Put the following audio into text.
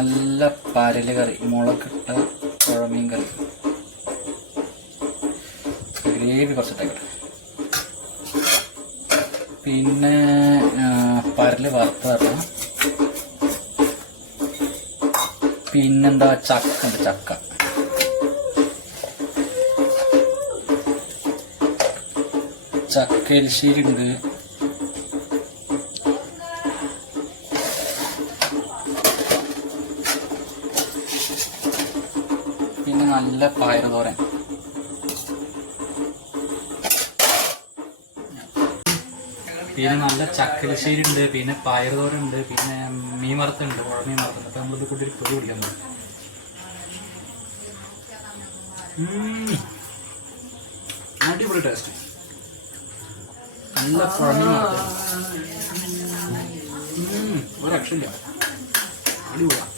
നല്ല പരല് കറി, മുളകിട്ട പുഴമീൻ കറി. ഗ്രേവി കുറച്ചിട്ടേക്കട്ടെ. പിന്നെ പരല് വറുത്തതാണ്. പിന്നെന്താ, ചക്ക ഉണ്ട്, ചക്ക. ചക്കരിശ്ശേരി ഉണ്ട്. പിന്നെ നല്ല പയറുതോരൻ. പിന്നെ നല്ല ചക്കരിശ്ശേരി ഉണ്ട്. പിന്നെ പയറുതോരൻ ഉണ്ട്. പിന്നെ മീൻ വറുത്തുണ്ട്, പുഴമീൻ വറുത്തുണ്ട്. അപ്പൊ നമ്മളിത് കൂട്ടി പൊടി കുടിക്കാൻ പോകും. അടിപൊളി ടേസ്റ്റ്. നല്ല പുഴമീൻ വറുത്തുണ്ട്. ഒരു രക്ഷയില്ല, അടിപൊളിയാണ്.